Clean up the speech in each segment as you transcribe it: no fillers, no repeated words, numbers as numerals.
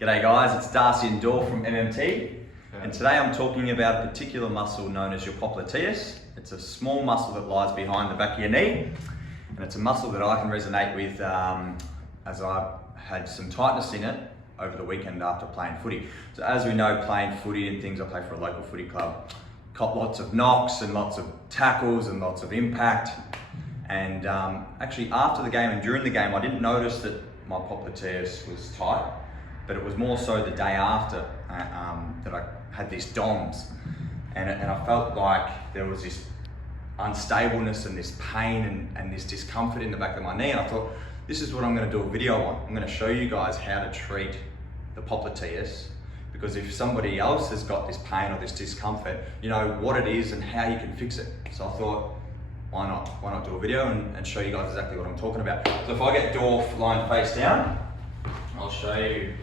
G'day guys, it's Darcy and Dor from MMT, and today I'm talking about a particular muscle known as your popliteus. It's a small muscle that lies behind the back of your knee, and it's a muscle that I can resonate with as I've had some tightness in it over the weekend after playing footy. So as we know, playing footy and things, I play for a local footy club, caught lots of knocks and lots of tackles and lots of impact. And actually after the game and during the game, I didn't notice that my popliteus was tight, but it was more so the day after that I had these DOMs, and I felt like there was this unstableness and this pain and this discomfort in the back of my knee, and I thought, this is what I'm going to do a video on. I'm going to show you guys how to treat the popliteus, because if somebody else has got this pain or this discomfort, you know what it is and how you can fix it. So I thought, why not do a video and show you guys exactly what I'm talking about. So if I get Dorf lying face down, I'll show you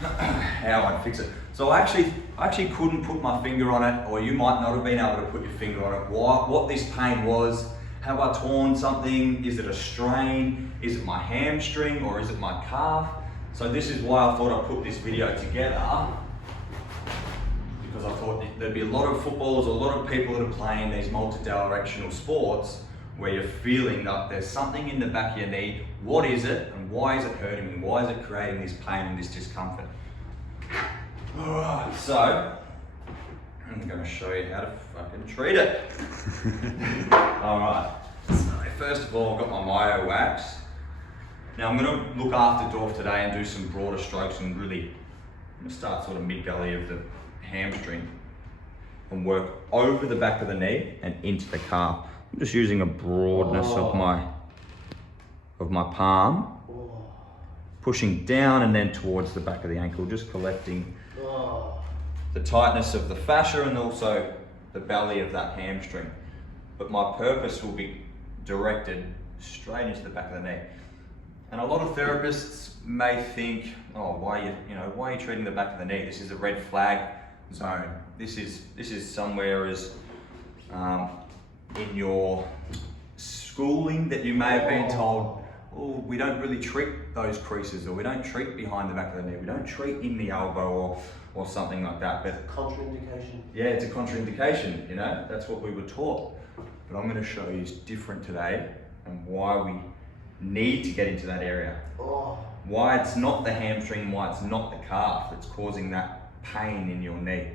how I fix it. So I actually couldn't put my finger on it, or you might not have been able to put your finger on it, what this pain was. Have I torn something? Is it a strain? Is it my hamstring or is it my calf? So this is why I thought I'd put this video together, because I thought there'd be a lot of footballers, a lot of people that are playing these multi-directional sports where you're feeling that there's something in the back of your knee. What is it and why is it hurting me? Why is it creating this pain and this discomfort? Alright, so I'm going to show you how to fucking treat it. Alright, so first of all I've got my Myo wax. Now I'm going to look after Dorf today and do some broader strokes and really I'm going to start sort of mid-belly of the hamstring and work over the back of the knee and into the calf. I'm just using a broadness of my palm, pushing down and then towards the back of the ankle, just collecting the tightness of the fascia and also the belly of that hamstring. But my purpose will be directed straight into the back of the knee. And a lot of therapists may think, oh, why are you treating the back of the knee? This is a red flag zone. This is somewhere as in your schooling that you may have been told, oh, we don't really treat those creases, or we don't treat behind the back of the knee, we don't treat in the elbow or something like that. But contraindication. Yeah, it's a contraindication, you know, that's what we were taught. But I'm going to show you different today and why we need to get into that area. Why it's not the hamstring, why it's not the calf that's causing that pain in your knee.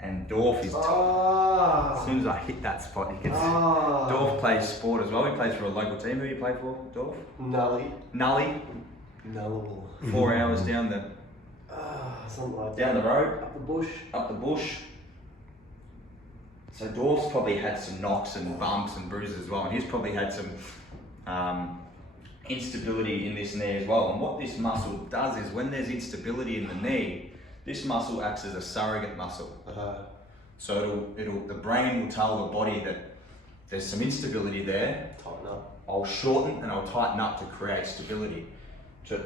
And Dorf is, as soon as I hit that spot, you can see. Dorf plays sport as well. He plays for a local team. Who do you play for, Dorf? Nully. 4 hours down the something like down the road. Up the bush. So Dorf's probably had some knocks and bumps and bruises as well, and he's probably had some instability in this knee as well. And what this muscle does is, when there's instability in the knee, this muscle acts as a surrogate muscle. So the brain will tell the body that there's some instability there. Tighten up. I'll shorten and I'll tighten up to create stability, to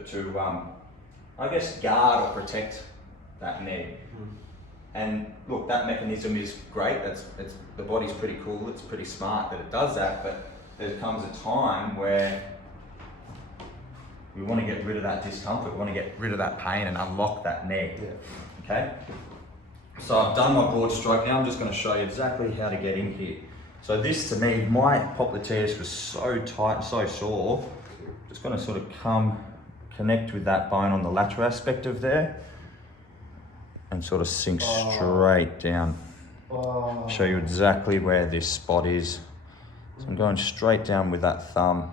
I guess guard or protect that knee. And look, that mechanism is great. The body's pretty cool. It's pretty smart that it does that. But there comes a time where we want to get rid of that discomfort. We want to get rid of that pain and unlock that knee. Okay? So I've done my broad stroke. Now I'm just going to show you exactly how to get in here. So this, to me, my popliteus was so tight, so sore. Just going to sort of connect with that bone on the lateral aspect of there and sort of sink straight down. Show you exactly where this spot is. So I'm going straight down with that thumb.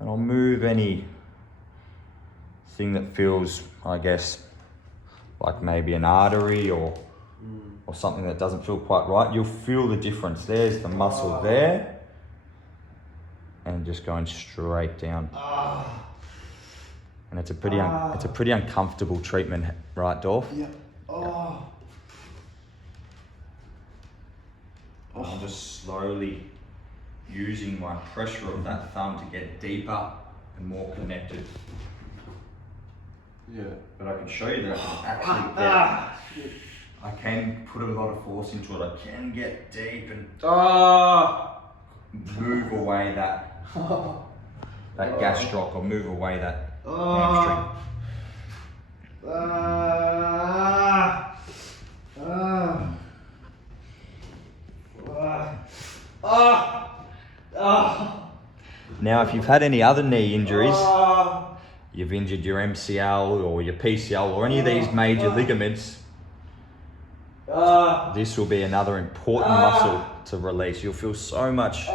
And I'll move any thing that feels, I guess, like maybe an artery or something that doesn't feel quite right. You'll feel the difference. There's the muscle there, and just going straight down. And it's a pretty uncomfortable treatment, right, Dorf? Yeah. I'm just slowly using my pressure of that thumb to get deeper and more connected. Yeah. But I can show you that I can actually I can put a lot of force into it. I can get deep and move away that that gastroc or move away that hamstring. Now, if you've had any other knee injuries, you've injured your MCL or your PCL or any of these major ligaments, this will be another important muscle to release. You'll feel so much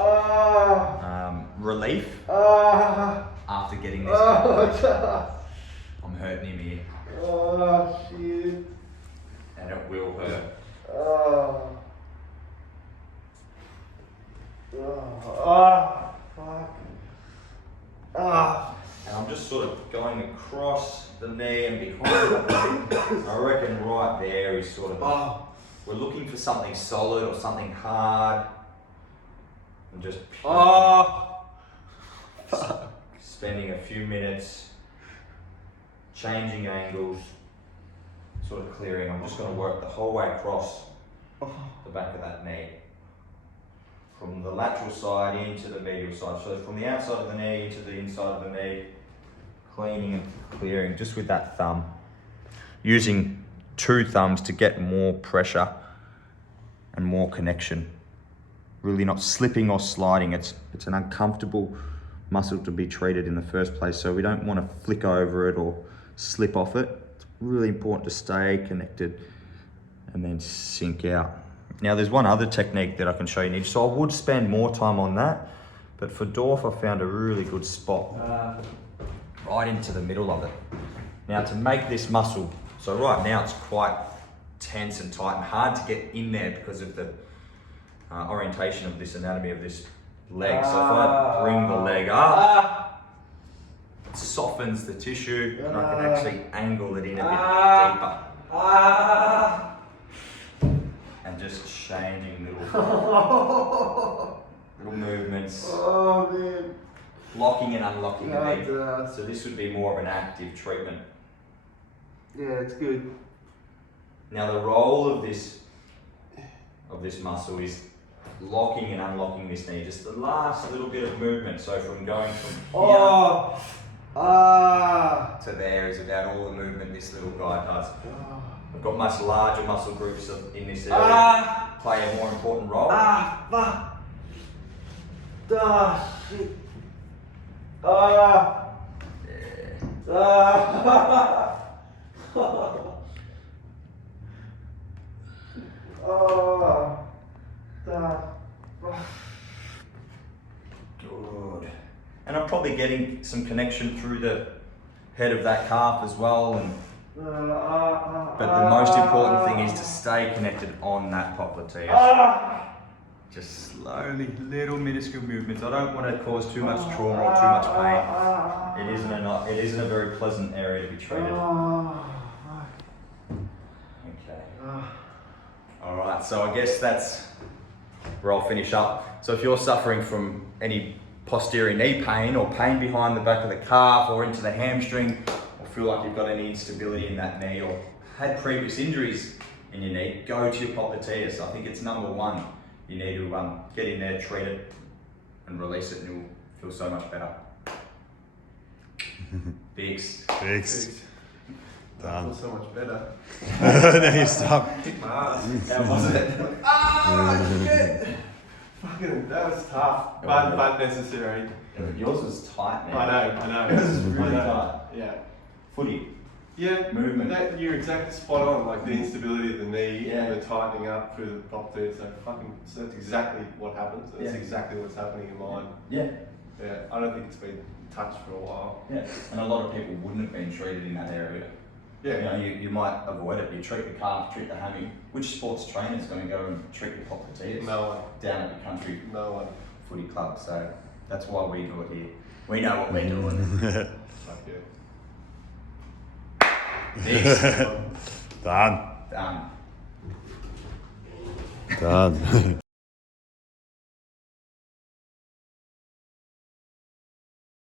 relief after getting this done. I'm hurting him here. Oh shit. And it will hurt. Fuck. And I'm just sort of going across the knee and behind the knee. I reckon right there is sort of, we're looking for something solid or something hard. And just spending a few minutes, changing angles, sort of clearing. I'm just going to work the whole way across the back of that knee. From the lateral side into the medial side. So from the outside of the knee into the inside of the knee, cleaning and clearing just with that thumb. Using two thumbs to get more pressure and more connection. Really not slipping or sliding. It's an uncomfortable muscle to be treated in the first place, so we don't want to flick over it or slip off it. It's really important to stay connected and then sink out. Now there's one other technique that I can show you, so I would spend more time on that, but for Dorf I found a really good spot right into the middle of it. Now to make this muscle, so right now it's quite tense and tight and hard to get in there because of the orientation of this anatomy of this leg. So if I bring the leg up, it softens the tissue and I can actually angle it in a bit deeper. And just changing little movements. Oh man. Locking and unlocking the knee. So this would be more of an active treatment. Yeah, it's good. Now the role of this muscle is locking and unlocking this knee. Just the last little bit of movement. So from going from here to there is about all the movement this little guy does. I've got much larger muscle groups in this area play a more important role. Shit. Good. And I'm probably getting some connection through the head of that calf as well. But the most important thing is to stay connected on that popliteus. Just slowly, little minuscule movements. I don't want to cause too much trauma or too much pain. It isn't a very pleasant area to be treated. Okay. Alright, so I guess that's where I'll finish up. So if you're suffering from any posterior knee pain or pain behind the back of the calf or into the hamstring, feel like you've got any instability in that knee or had previous injuries in your knee, go to your popliteus. I think it's number one. You need to get in there, treat it, and release it, and you'll feel so much better. Fixed. I Done. feel so much better. No, you stop. Kick my ass. How was it? Shit. Fucking, that was tough, but necessary. Yours was tight, man. I know. Yours is really tight. Yeah. Footy. Yeah, Movement. You're exactly spot on. Like the instability of the knee Yeah. and the tightening up through the popliteus. So that's exactly what happens. That's Yeah. exactly what's happening in mine. Yeah. Yeah, I don't think it's been touched for a while. Yeah. And a lot of people wouldn't have been treated in that area. Yeah. You might avoid it. You treat the calf, treat the hammy. Which sports trainer is going to go and treat the popliteus? No one. Down at the country No one. footy club. So that's why we do it here. We know what we're doing. Fuck yeah. Next. Done. Done. Done.